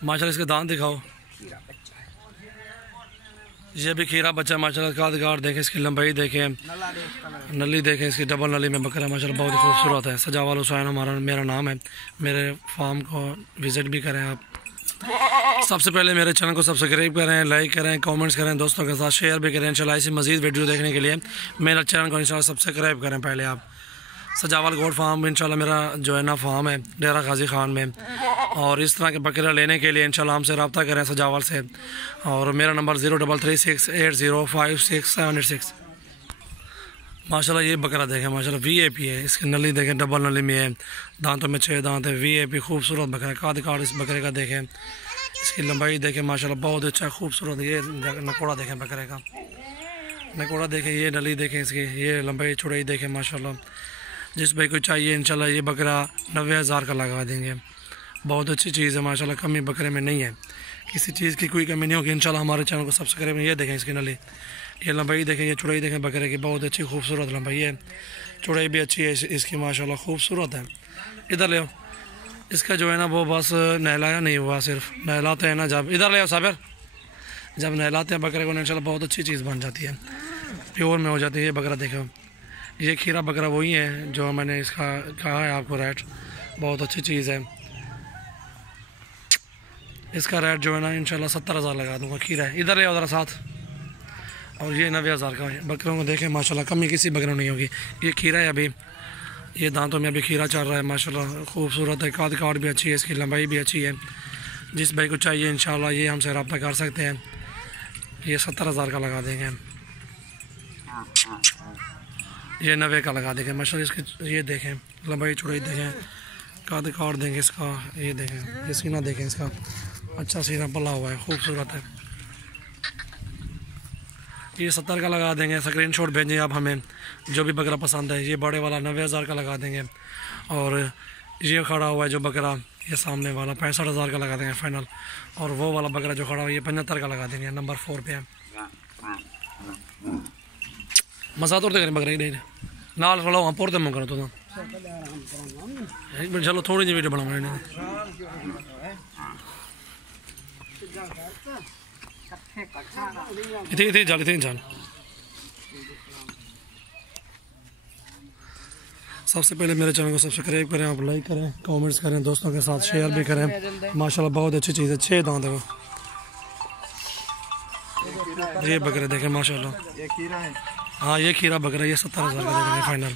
माशाल्लाह इसके दांत दिखाओ। ये भी खीरा बच्चा माशाल्लाह, काद गाड़ देखें, इसकी लंबाई देखें, नली देखें, इसकी डबल नली में बकरा माशाल्लाह बहुत ही खूबसूरत है। सजावाल हुसैन हमारा मेरा नाम है। मेरे फार्म को विज़िट भी करें आप। सबसे पहले मेरे चैनल को सब्सक्राइब करें, लाइक करें, कमेंट्स करें, दोस्तों के साथ शेयर भी करें। इंशाल्लाह ऐसी मज़ीद वीडियो देखने के लिए मेरे चैनल को इंशाल्लाह सब्सक्राइब करें पहले आप। सजावाल गोट फार्म इंशाल्लाह मेरा जो है ना फार्म है डेरा गाजी खान में, और इस तरह के बकरा लेने के लिए इंशाल्लाह हमसे रब्ता करें सजावाल से। और मेरा नंबर 0336805686। माशाल्लाह ये बकरा देखें माशाल्लाह VIP है। इसकी नली देखें, डबल नली में है, दांतों में 6 दांत है, VIP खूबसूरत बकरा। काद काट इस बकरे का देखें, इसकी लंबाई देखें माशाल्लाह बहुत अच्छा खूबसूरत। ये नकोड़ा देखें बकरे का, नकोड़ा देखें, ये नली देखें, इसकी ये लंबाई चौड़ाई देखें माशाल्लाह। जिस भाई को चाहिए इंशाल्लाह ये बकरा 90,000 का लगा देंगे। बहुत अच्छी चीज़ है माशाल्लाह, कमी बकरे में नहीं है, किसी चीज़ की कोई कमी नहीं होगी इंशाल्लाह। हमारे चैनल को सब्सक्राइब करें। ये देखें इसकी नली, ये लंबाई देखें, ये चौड़ाई देखें बकरे की, बहुत अच्छी खूबसूरत लंबाई है, चौड़ाई भी अच्छी है इसकी माशाल्लाह खूबसूरत है। इधर ले आओ, इसका जो है ना वो बस नहलाया नहीं हुआ, सिर्फ नहलाते हैं ना जब, इधर ले आओ साबिर, जब नहलाते हैं बकरे को इंशाल्लाह बहुत अच्छी चीज़ बन जाती है, प्योर में हो जाती है। ये बकरा देखो, ये खीरा बकरा वही है जो मैंने इसका कहा है आपको रेट, बहुत अच्छी चीज़ है। इसका रेट जो है ना इंशाल्लाह 70,000 लगा दूँगा। खीरा है, इधर ले आओ ज़रा साथ। और ये 90,000 का है। बकरों को देखें माशाल्लाह, कमी किसी बकरों नहीं होगी। ये खीरा है, अभी ये दांतों में अभी खीरा चल रहा है माशाल्लाह, खूबसूरत है, काद काट भी अच्छी है, इसकी लंबाई भी अच्छी है। जिस भाई को चाहिए इंशाल्लाह ये हमसे रब्ता कर सकते हैं। ये 70,000 का लगा देंगे, ये 90 का लगा देंगे माशाल्लाह। इसकी ये देखें लंबाई चौड़ाई देखें, काद काट देंगे इसका। ये देखें, ये सीना देखें इसका, अच्छा सीना पला हुआ है, खूबसूरत है। ये 70 का लगा देंगे। स्क्रीनशॉट भेजें आप हमें, जो भी बकरा पसंद है। ये बड़े वाला 90,000 का लगा देंगे। और ये खड़ा हुआ है जो बकरा, ये सामने वाला 65,000 का लगा देंगे फाइनल। और वो वाला बकरा जो खड़ा हुआ है ये 75 का लगा देंगे। नंबर 4 पे है। मसा तोड़ते करें बकरा ही नाल रलो हम पोरते मंग करो तो एक मिनट चलो थोड़ी जी वीडियो बनाऊंगा इन्हें। इतनी जाल सबसे पहले मेरे चैनल को सब्सक्राइब करें, आप लाइक करें, कमेंट्स करें, दोस्तों के साथ शेयर भी करें। माशाल्लाह बहुत अच्छी चीज़ है। 6 दांत है वो। ये बकरे देखें माशाल्लाह, हाँ ये खीरा बकरा, ये 70,000 का देंगे फाइनल।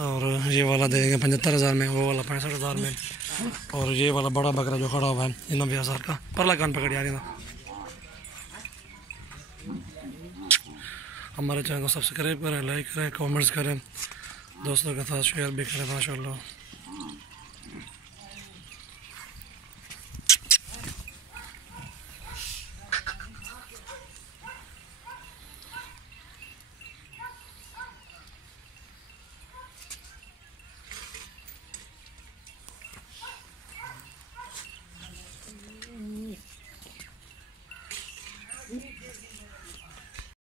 और ये वाला देंगे 75,000 में, वो वाला 65,000 में। और ये वाला बड़ा बकरा जो खड़ा हुआ है ये 90,000 का। परला कान पकड़ यार। हमारे चैनल को सब्सक्राइब करें, लाइक करें, कमेंट्स करें, दोस्तों के साथ शेयर भी करें माशाल्लाह।